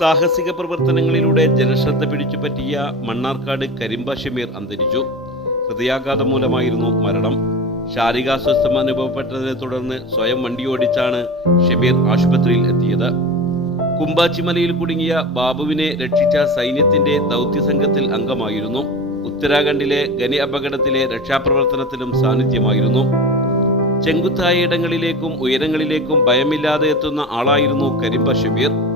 സാഹസിക പ്രവർത്തനങ്ങളിലൂടെ ജനശ്രദ്ധ പിടിച്ചു പറ്റിയ മണ്ണാർക്കാട് കരിമ്പാശമീർ അന്തരിച്ചു. ഹൃദയാഘാതം മൂലമായിരുന്നു മരണം. ശാരീരികാസ്വസ്ഥം അനുഭവപ്പെട്ടതിനെ തുടർന്ന് സ്വയം വണ്ടിയോടിച്ചാണ് ഷമീർ ആശുപത്രിയിൽ എത്തിയത്. കുമ്പാച്ചിമലയിൽ കുടുങ്ങിയ ബാബുവിനെ രക്ഷിച്ച സൈന്യത്തിന്റെ ദൗത്യസംഘത്തിൽ അംഗമായിരുന്നു. ഉത്തരാഖണ്ഡിലെ ഖനി അപകടത്തിലെ രക്ഷാപ്രവർത്തനത്തിലും സാന്നിധ്യമായിരുന്നു. ചെങ്കുത്തായ ഇടങ്ങളിലേക്കും ഉയരങ്ങളിലേക്കും ഭയമില്ലാതെ എത്തുന്ന ആളായിരുന്നു കരിമ്പ ഷമീർ.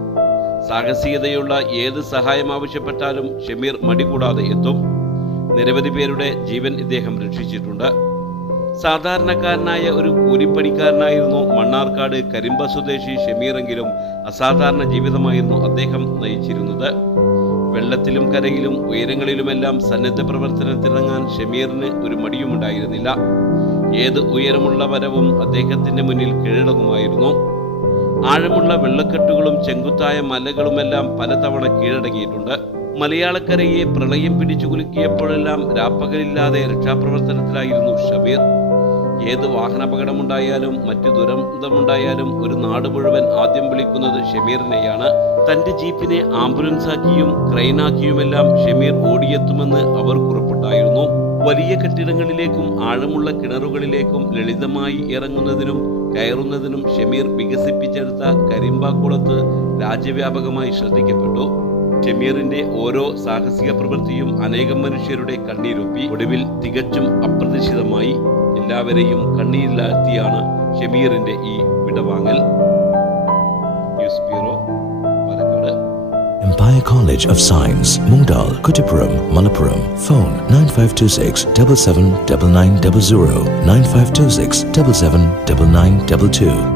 സാഹസികതയുള്ള ഏത് സഹായം ആവശ്യപ്പെട്ടാലും ഷമീർ മടികൂടാതെ എത്തും. നിരവധി പേരുടെ ജീവൻ ഇദ്ദേഹം രക്ഷിച്ചിട്ടുണ്ട്. സാധാരണക്കാരനായ ഒരു കൂലിപ്പണിക്കാരനായിരുന്നു മണ്ണാർക്കാട് കരിമ്പ സ്വദേശി ഷമീറെങ്കിലും അസാധാരണ ജീവിതമായിരുന്നു അദ്ദേഹം നയിച്ചിരുന്നത്. വെള്ളത്തിലും കരയിലും ഉയരങ്ങളിലുമെല്ലാം സന്നദ്ധ പ്രവർത്തനത്തിനിറങ്ങാൻ ഷമീറിന് ഒരു മടിയുമുണ്ടായിരുന്നില്ല ഏത് ഉയരമുള്ള വരവും അദ്ദേഹത്തിന്റെ മുന്നിൽ കീഴടങ്ങുമായിരുന്നു. ആഴമുള്ള വെള്ളക്കെട്ടുകളും ചെങ്കുത്തായ മലകളുമെല്ലാം പലതവണ കീഴടങ്ങിയിട്ടുണ്ട്. മലയാളക്കരയെ പ്രളയം പിടിച്ചു കുലുക്കിയപ്പോഴെല്ലാം രാപ്പകലില്ലാതെ രക്ഷാപ്രവർത്തനത്തിലായിരുന്നു ഷമീർ. ഏത് വാഹനാപകടമുണ്ടായാലും മറ്റു ദുരന്തമുണ്ടായാലും ഒരു നാട് മുഴുവൻ ആദ്യം വിളിക്കുന്നത് ഷമീറിനെയാണ്. തന്റെ ജീപ്പിനെ ആംബുലൻസാക്കിയും ക്രെയിനാക്കിയുമെല്ലാം ഷമീർ ഓടിയെത്തുമെന്ന് അവർ ഉറപ്പുണ്ടായിരുന്നു. വലിയ കെട്ടിടങ്ങളിലേക്കും ആഴമുള്ള കിണറുകളിലേക്കും ലളിതമായി ഇറങ്ങുന്നതിനും കയറുന്നതിനും ഷമീർ വികസിപ്പിച്ചെടുത്ത കരിമ്പാക്കുളത്ത് രാജ്യവ്യാപകമായി ശ്രദ്ധിക്കപ്പെട്ടു. ഷമീറിന്റെ ഓരോ സാഹസിക പ്രവൃത്തിയും അനേകം മനുഷ്യരുടെ കണ്ണീരൊപ്പി ഒടുവിൽ തികച്ചും അപ്രതീക്ഷിതമായി എല്ലാവരെയും കണ്ണീരിലാഴ്ത്തിയാണ് ഷമീറിന്റെ ഈ വിടവാങ്ങൽ. Empire College of Science, Mungdal, Kutipuram, Malappuram. Phone 9526 779900 9526 779922.